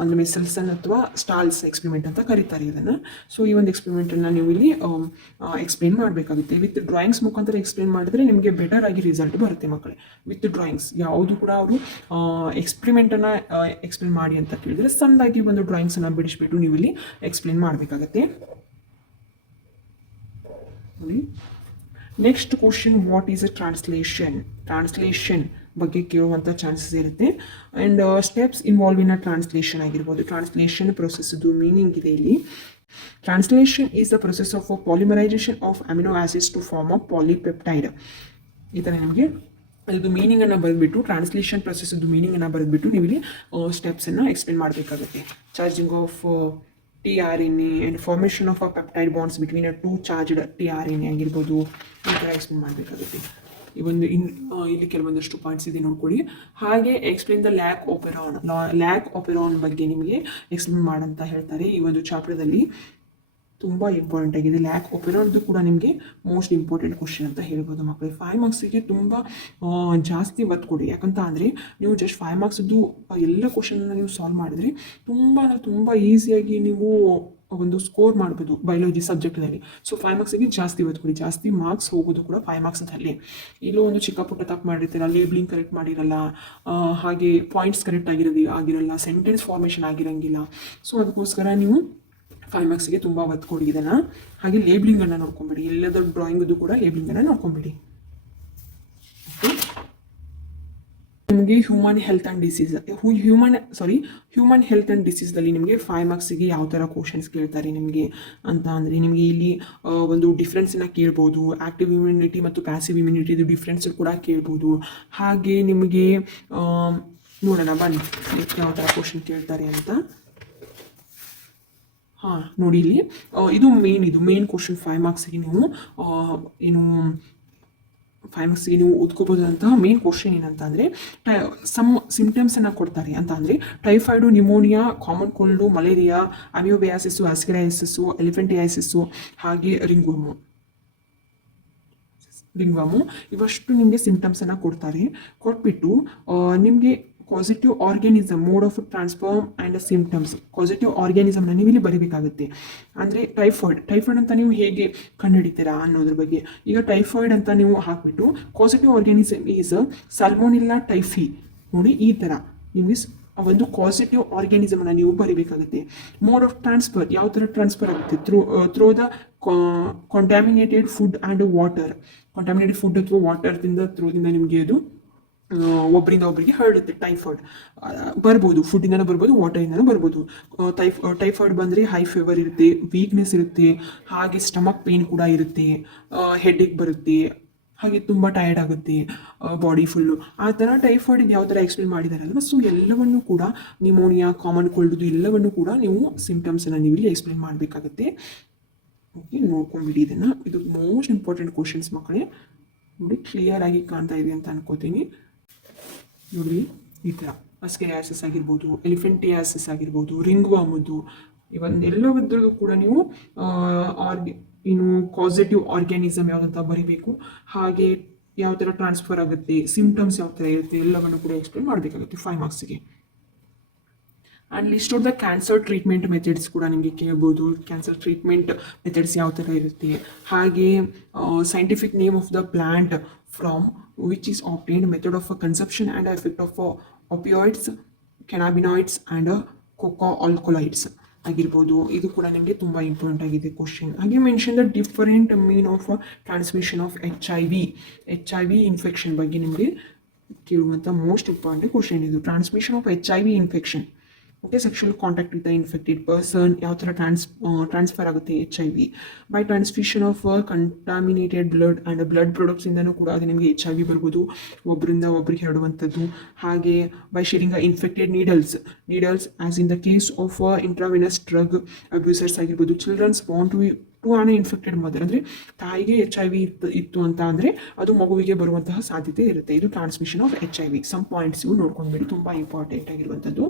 ಅಂದರೆ ಮೆಸೆಲ್ಸನ್ ಅಥವಾ ಸ್ಟಾಲ್ಸ್ ಎಕ್ಸ್ಪೆರಿಮೆಂಟ್ ಅಂತ ಕರೀತಾರೆ ಇದನ್ನು. ಸೊ ಈ ಒಂದು ಎಕ್ಸ್ಪೆರಿಮೆಂಟನ್ನು ನೀವು ಇಲ್ಲಿ ಎಕ್ಸ್ಪ್ಲೇನ್ ಮಾಡಬೇಕಾಗುತ್ತೆ. ವಿತ್ ಡ್ರಾಯಿಂಗ್ಸ್ ಮುಖಾಂತರ ಎಕ್ಸ್ಪ್ಲೇನ್ ಮಾಡಿದ್ರೆ ನಿಮಗೆ ಬೆಟರ್ ಆಗಿ ರಿಸಲ್ಟ್ ಬರುತ್ತೆ ಮಕ್ಕಳೇ. ವಿತ್ ಡ್ರಾಯಿಂಗ್ಸ್ ಯಾವುದು ಕೂಡ ಅವರು ಎಕ್ಸ್ಪೆರಿಮೆಂಟನ್ನು ಎಕ್ಸ್ಪ್ಲೇನ್ ಮಾಡಿ ಅಂತ ಕೇಳಿದರೆ ಸಣ್ಣದಾಗಿ ಒಂದು ಡ್ರಾಯಿಂಗ್ಸನ್ನು ಬಿಡಿಸ್ಬಿಟ್ಟು ನೀವು ಇಲ್ಲಿ ಎಕ್ಸ್ಪ್ಲೇನ್ ಮಾಡಬೇಕಾಗತ್ತೆ. Next question, what is a translation ಬಗ್ಗೆ ಕೇಳುವಂಥ ಚಾನ್ಸಸ್ ಇರುತ್ತೆ. And steps involve in a translation ಆಗಿರ್ಬೋದು. ಟ್ರಾನ್ಸ್ಲೇಷನ್ ಪ್ರೊಸೆಸ್ದು ಮೀನಿಂಗ್ ಇದೆ ಇಲ್ಲಿ. Translation is the process of polymerisation of amino acids to form a polypeptide. ಈ ಥರ ನಿಮಗೆ ಇದು ಮೀನಿಂಗನ್ನು ಬರೆದ್ಬಿಟ್ಟು, ಟ್ರಾನ್ಸ್ಲೇಷನ್ ಪ್ರೊಸೆಸ್ದು ಮೀನಿಂಗನ್ನು ಬರೆದ್ಬಿಟ್ಟು ನೀವು ಇಲ್ಲಿ ಸ್ಟೆಪ್ಸನ್ನು ಎಕ್ಸ್ಪ್ಲೇನ್ ಮಾಡಬೇಕಾಗುತ್ತೆ. Charging of tRNA and formation of a peptide bonds between a 2 charged tRNA ಆಗಿರ್ಬೋದು, ಈ ಥರ ಎಕ್ಸ್ಪ್ಲೇನ್ ಮಾಡಬೇಕಾಗುತ್ತೆ. ಈ ಒಂದು ಇಲ್ಲಿ ಕೆಲವೊಂದಷ್ಟು ಪಾಯಿಂಟ್ಸ್ ಇದೆ ನೋಡ್ಕೊಳ್ಳಿ. ಹಾಗೆ ಎಕ್ಸ್ಪ್ಲೇನ್ ದ ಲ್ಯಾಕ್ ಆಪೆರಾನ್ ಬಗ್ಗೆ ನಿಮಗೆ ಎಕ್ಸ್ಪ್ಲೇನ್ ಮಾಡಂತ ಹೇಳ್ತಾರೆ ಈ ಒಂದು ಚಾಪ್ಟರ್ದಲ್ಲಿ. ತುಂಬ ಇಂಪಾರ್ಟೆಂಟ್ ಆಗಿದೆ. ಲ್ಯಾಕ್ ಆಪೆರಾನ್ದು ಕೂಡ ನಿಮಗೆ ಮೋಸ್ಟ್ ಇಂಪಾರ್ಟೆಂಟ್ ಕ್ವಶನ್ ಅಂತ ಹೇಳ್ಬೋದು ಮಕ್ಕಳು. 5 ಮಾರ್ಕ್ಸಿಗೆ ತುಂಬ ಜಾಸ್ತಿ ಒತ್ತು ಕೊಡಿ. ಯಾಕಂತ ಅಂದರೆ ನೀವು ಜಸ್ಟ್ 5 ಮಾರ್ಕ್ಸ್ದು ಎಲ್ಲ ಕ್ವಶನನ್ನು ನೀವು ಸಾಲ್ವ್ ಮಾಡಿದರೆ ತುಂಬ ಈಸಿಯಾಗಿ ನೀವು ಒಂದು ಸ್ಕೋರ್ ಮಾಡ್ಬೋದು ಬಯಾಲಜಿ ಸಬ್ಜೆಕ್ಟ್ನಲ್ಲಿ. ಸೊ 5 ಮಾರ್ಕ್ಸಿಗೆ ಜಾಸ್ತಿ ಒತ್ತು ಕೊಡಿ. ಜಾಸ್ತಿ ಮಾರ್ಕ್ಸ್ ಹೋಗೋದು ಕೂಡ 5 ಮಾರ್ಕ್ಸಲ್ಲಿ. ಇಲ್ಲೂ ಒಂದು ಚಿಕ್ಕ ಪುಟ್ಟ ತಪ್ಪು ಮಾಡಿರ್ತೀರ, ಲೇಬ್ಲಿಂಗ್ ಕರೆಕ್ಟ್ ಮಾಡಿರಲ್ಲ, ಹಾಗೆ ಪಾಯಿಂಟ್ಸ್ ಕರೆಕ್ಟ್ ಆಗಿರಲ್ಲ, ಸೆಂಟೆನ್ಸ್ ಫಾರ್ಮೇಷನ್ ಆಗಿರಂಗಿಲ್ಲ. ಸೊ ಅದಕ್ಕೋಸ್ಕರ ನೀವು 5 ಮಾರ್ಕ್ಸಿಗೆ ತುಂಬ ಒತ್ತು ಕೊಡಿ ಇದನ್ನು. ಹಾಗೆ ಲೇಬ್ಲಿಂಗನ್ನು ನೋಡ್ಕೊಂಬಿಡಿ, ಎಲ್ಲದರ ಡ್ರಾಯಿಂಗ್ದು ಕೂಡ ಲೇಬ್ಲಿಂಗನ್ನು ನೋಡ್ಕೊಂಬಿಡಿ. ನಿಮಗೆ ಹ್ಯೂಮನ್ ಹೆಲ್ತ್ ಆ್ಯಂಡ್ ಡಿಸೀಸ್ದಲ್ಲಿ ನಿಮಗೆ 5 ಮಾರ್ಕ್ಸಿಗೆ ಯಾವ ಥರ ಕ್ವಶನ್ಸ್ ಕೇಳ್ತಾರೆ ನಿಮಗೆ ಅಂತ ಅಂದರೆ, ನಿಮಗೆ ಇಲ್ಲಿ ಒಂದು ಡಿಫ್ರೆನ್ಸನ್ನು ಕೇಳ್ಬೋದು. ಆ್ಯಕ್ಟಿವ್ ಇಮ್ಯುನಿಟಿ ಮತ್ತು ಪ್ಯಾಸಿವ್ ಇಮ್ಯುನಿಟಿದು ಡಿಫ್ರೆನ್ಸ್ ಕೂಡ ಕೇಳ್ಬೋದು. ಹಾಗೆ ನಿಮಗೆ ನೋಡೋಣ ಬನ್ನಿ ಯಾವ ಥರ ಕ್ವಶನ್ ಕೇಳ್ತಾರೆ ಅಂತ. ಹಾಂ ನೋಡಿ, ಇಲ್ಲಿ ಇದು ಮೇನ್ ಕ್ವಶನ್ 5 ಮಾರ್ಕ್ಸಿಗೆ ನೀವು ಏನು 5 ಮಾರ್ಕ್ಸಿಗೆ ನೀವು ಓದ್ಕೋಬೋದಂತಹ ಮೇನ್ ಕ್ವಶನ್ ಏನಂತ ಅಂದರೆ, ಸಮ್ ಸಿಂಪ್ಟಮ್ಸನ್ನು ಕೊಡ್ತಾರೆ ಅಂತ ಅಂದರೆ typhoid, pneumonia, common cold, malaria, amoebiasis, ascariasis, elephantiasis, ಹಾಗೆ ರಿಂಗ್ವರ್ಮು ಇವಷ್ಟು ನಿಮಗೆ ಸಿಂಪ್ಟಮ್ಸನ್ನು ಕೊಟ್ಬಿಟ್ಟು ನಿಮಗೆ positive organism, mode of transform and symptoms, positive ಆರ್ಗ್ಯಾನಿಸಮ್ನ ನೀವು ಇಲ್ಲಿ ಬರೀಬೇಕಾಗುತ್ತೆ. ಅಂದರೆ ಟೈಫಾಯ್ಡ್ ಅಂತ ನೀವು ಹೇಗೆ ಕಂಡುಹಿಡಿತೀರಾ ಅನ್ನೋದ್ರ ಬಗ್ಗೆ. ಈಗ ಟೈಫಾಯ್ಡ್ ಅಂತ ನೀವು ಹಾಕಿಬಿಟ್ಟು positive organism is salmonella Typhi, ನೋಡಿ ಈ ಥರ ನಿಮಗೆ ಒಂದು ಪಾಸಿಟಿವ್ ಆರ್ಗ್ಯಾನಿಸಮ್ನ ನೀವು ಬರೀಬೇಕಾಗುತ್ತೆ. ಮೋಡ್ ಆಫ್ ಟ್ರಾನ್ಸ್ಫರ್ ಯಾವ ಥರ ಟ್ರಾನ್ಸ್ಫರ್ ಆಗುತ್ತೆ, through the contaminated food and water. Contaminated food ಅಥವಾ ವಾಟರ್ದಿಂದ ಥ್ರೂದಿಂದ ನಿಮಗೆ ಅದು ಒಬ್ಬರಿಂದ ಒಬ್ಬರಿಗೆ ಹರಡುತ್ತೆ ಟೈಫಾಯ್ಡ್. ಬರ್ಬೋದು, ಫುಡ್ಡಿಂದನೂ ಬರ್ಬೋದು, ವಾಟರಿಂದನೂ ಬರ್ಬೋದು. ಟೈಫಾಯ್ಡ್ ಬಂದರೆ ಹೈ ಫೀವರ್ ಇರುತ್ತೆ, ವೀಕ್ನೆಸ್ ಇರುತ್ತೆ, ಹಾಗೆ ಸ್ಟಮಕ್ ಪೇನ್ ಕೂಡ ಇರುತ್ತೆ, ಹೆಡ್ಏಕ್ ಬರುತ್ತೆ, ಹಾಗೆ ತುಂಬ ಟಯರ್ಡ್ ಆಗುತ್ತೆ ಬಾಡಿ ಫುಲ್ಲು. ಆ ಥರ ಟೈಫಾಯ್ಡಿಗೆ ಯಾವ ಥರ ಎಕ್ಸ್ಪ್ಲೇನ್ ಮಾಡಿದಾರಲ್ವ, ಸೊ ಎಲ್ಲವನ್ನು ಕೂಡ ನಿಮೋನಿಯಾ, ಕಾಮನ್ ಕೋಲ್ಡ್ದು ಎಲ್ಲವನ್ನು ಕೂಡ ನೀವು ಸಿಂಪ್ಟಮ್ಸನ್ನು ನೀವು ಇಲ್ಲಿ ಎಕ್ಸ್ಪ್ಲೇನ್ ಮಾಡಬೇಕಾಗುತ್ತೆ. ಓಕೆ, ನೋಡ್ಕೊಂಡ್ಬಿಡಿ ಇದನ್ನು. ಇದು ಮೋಸ್ಟ್ ಇಂಪಾರ್ಟೆಂಟ್ ಕ್ವಶನ್ಸ್ ಮಕ್ಕಳೇ. ನೋಡಿ, ಕ್ಲಿಯರ್ ಆಗಿ ಕಾಣ್ತಾ ಇದೆ ಅಂತ ಅನ್ಕೋತೀನಿ. ನೋಡಿ, ಈ ಥರ ಅಸ್ಕರಿಯಾಸಿಸ್ ಆಗಿರ್ಬೋದು, ಎಲಿಫೆಂಟಿಯಾಸಿಸ್ ಆಗಿರ್ಬೋದು, ರಿಂಗ್ ವಾಮದ್ದು, ಇವನ್ನೆಲ್ಲವದ್ರದ್ದು ಕೂಡ ನೀವು ಇನ್ನು ಕಾಸೇಟಿವ್ ಆರ್ಗ್ಯಾನಿಸಮ್ ಯಾವುದಂತ ಬರೀಬೇಕು. ಹಾಗೆ ಯಾವ ಥರ ಟ್ರಾನ್ಸ್ಫರ್ ಆಗುತ್ತೆ, ಸಿಂಪ್ಟಮ್ಸ್ ಯಾವ ಥರ ಇರುತ್ತೆ, ಎಲ್ಲವನ್ನು ಕೂಡ ಎಕ್ಸ್ಪ್ಲೇನ್ ಮಾಡಬೇಕಾಗುತ್ತೆ 5 ಮಾರ್ಕ್ಸಿಗೆ. And list of the cancer treatment methods ಕೂಡ ನಿಮಗೆ ಕೇಳ್ಬೋದು. ಕ್ಯಾನ್ಸರ್ ಟ್ರೀಟ್ಮೆಂಟ್ ಮೆಥಡ್ಸ್ ಯಾವ ಥರ ಇರುತ್ತೆ, ಹಾಗೆ scientific name of the plant from which is obtained, method of consumption and effect of opioids, cannabinoids and coca alkaloids ಆಗಿರ್ಬೋದು. ಇದು ಕೂಡ ನಿಮಗೆ ತುಂಬ ಇಂಪಾರ್ಟೆಂಟ್ ಆಗಿದೆ ಕ್ವಶನ್. ಹಾಗೆ mention the different mean of transmission of HIV infection ಬಗ್ಗೆ ನಿಮಗೆ ಕೇಳುವಂಥ ಮೋಸ್ಟ್ ಇಂಪಾರ್ಟೆಂಟ್ ಕ್ವಶನ್ ಇದು. Transmission of HIV infection, okay, sexual contact with the infected person ಯಾವ ಥರ ಟ್ರಾನ್ಸ್ಫರ್ ಆಗುತ್ತೆ HIV by transfusion of contaminated blood and blood ಪ್ರಾಡಕ್ಟ್ಸಿಂದನೂ ಕೂಡ ಅದು ನಿಮಗೆ HIV ಬರ್ಬೋದು, ಒಬ್ಬರಿಂದ ಒಬ್ಬರಿಗೆ ಹರಡುವಂಥದ್ದು. ಹಾಗೆ by sharing infected needles as in the case of intravenous drug abusers ಆಗಿರ್ಬೋದು. Childrens born to an infected mother, ಅಂದರೆ ತಾಯಿಗೆ HIV ಇತ್ತು ಅಂತ ಅಂದರೆ ಅದು ಮಗುವಿಗೆ ಬರುವಂತಹ ಸಾಧ್ಯತೆ ಇರುತ್ತೆ. ಇದು transmission of HIV. Some points ಇವು ನೋಡ್ಕೊಂಡ್ಬಿಡಿ, ತುಂಬ ಇಂಪಾರ್ಟೆಂಟ್ ಆಗಿರುವಂಥದ್ದು.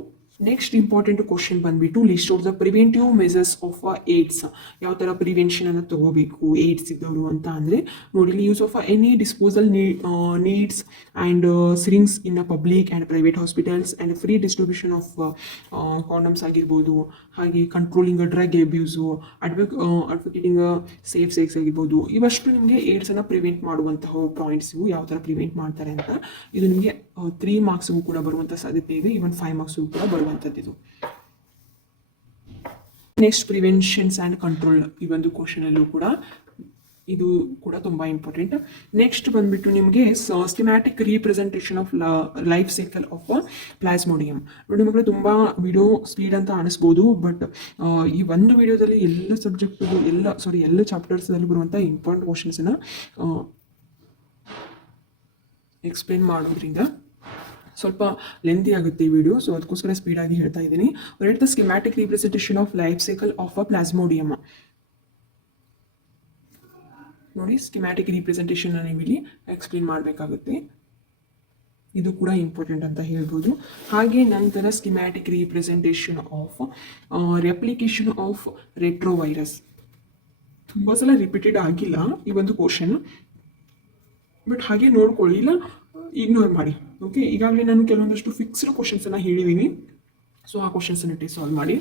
ನೆಕ್ಸ್ಟ್ ಇಂಪಾರ್ಟೆಂಟ್ ಕ್ವಶನ್ ಬಂದ್ಬಿಟ್ಟು list of the preventive measures of AIDS. ಯಾವ ಥರ ಪ್ರಿವೆನ್ಷನ್ ಅನ್ನು ತಗೋಬೇಕು ಏಡ್ಸ್ ಇದ್ದವರು ಅಂತ ಅಂದರೆ ನೋಡಿ, use of any disposal needs and syringes in a public and private hospitals and free distribution of condoms ಆಗಿರ್ಬೋದು. ಹಾಗೆ controlling drug abuse, advocating safe sex ಆಗಿರ್ಬೋದು. ಇವಷ್ಟು ನಿಮಗೆ ಏಡ್ಸನ್ನು ಪ್ರಿವೆಂಟ್ ಮಾಡುವಂತಹ ಪಾಯಿಂಟ್ಸ್ ಇವು, ಯಾವ ಥರ ಪ್ರಿವೆಂಟ್ ಮಾಡ್ತಾರೆ ಅಂತ. ಇದು ನಿಮಗೆ 3 ಮಾರ್ಕ್ಸ್ಗೂ ಕೂಡ ಬರುವಂಥ ಸಾಧ್ಯತೆ ಇದೆ, ಈವನ್ 5 ಮಾರ್ಕ್ಸ್ಗೂ ಕೂಡ ಬರುವಂಥದ್ದು. ನೆಕ್ಸ್ಟ್ ಪ್ರಿವೆನ್ಷನ್ಸ್ ಆ್ಯಂಡ್ ಕಂಟ್ರೋಲ್, ಈ ಒಂದು ಕ್ವಶನಲ್ಲೂ ಕೂಡ ಇದು ಕೂಡ ತುಂಬ ಇಂಪಾರ್ಟೆಂಟ್. ನೆಕ್ಸ್ಟ್ ಬಂದ್ಬಿಟ್ಟು ನಿಮಗೆ schematic representation of life cycle of plasmodium. ನೋಡಿ ಮಕ್ಕಳು, ತುಂಬ ವಿಡಿಯೋ ಸ್ಪೀಡ್ ಅಂತ ಅನಿಸ್ಬೋದು, ಬಟ್ ಈ ಒಂದು ವಿಡಿಯೋದಲ್ಲಿ ಎಲ್ಲ ಸಬ್ಜೆಕ್ಟು ಎಲ್ಲ ಚಾಪ್ಟರ್ಸಲ್ಲಿ ಬರುವಂಥ ಇಂಪಾರ್ಟೆಂಟ್ ಕ್ವಶನ್ಸನ್ನು ಎಕ್ಸ್ಪ್ಲೇನ್ ಮಾಡೋದ್ರಿಂದ ಸ್ವಲ್ಪ ಲೆಂದಿ ಆಗುತ್ತೆ ಈ ವಿಡಿಯೋ, ಸೊ ಅದಕ್ಕೋಸ್ಕರ ಸ್ಪೀಡಾಗಿ ಹೇಳ್ತಾ ಇದ್ದೀನಿ. Rate the schematic representation of life cycle of a plasmodium. ನೋಡಿ, ಸ್ಕಿಮ್ಯಾಟಿಕ್ ರೀಪ್ರೆಸೆಂಟೇಷನ್ ನೀವು ಇಲ್ಲಿ ಎಕ್ಸ್ಪ್ಲೇನ್ ಮಾಡಬೇಕಾಗುತ್ತೆ. ಇದು ಕೂಡ ಇಂಪಾರ್ಟೆಂಟ್ ಅಂತ ಹೇಳ್ಬೋದು. ಹಾಗೆ ನಂತರ schematic representation of replication of retrovirus. ತುಂಬ ಸಲ ರಿಪೀಟೆಡ್ ಆಗಿಲ್ಲ ಈ ಒಂದು ಕ್ವಶನ್, ಬಟ್ ಹಾಗೆ ನೋಡ್ಕೊಳ್ಳಿ, ಇಲ್ಲ ಇಗ್ನೋರ್ ಮಾಡಿ. ಓಕೆ, ಈಗಾಗಲೇ ನಾನು ಕೆಲವೊಂದಷ್ಟು ಫಿಕ್ಸ್ಡ್ ಕ್ವಶನ್ಸನ್ನು ಹೇಳಿದ್ದೀನಿ, ಸೊ ಆ ಕ್ವಶನ್ಸನ್ನು ಸಾಲ್ವ್ ಮಾಡಿ.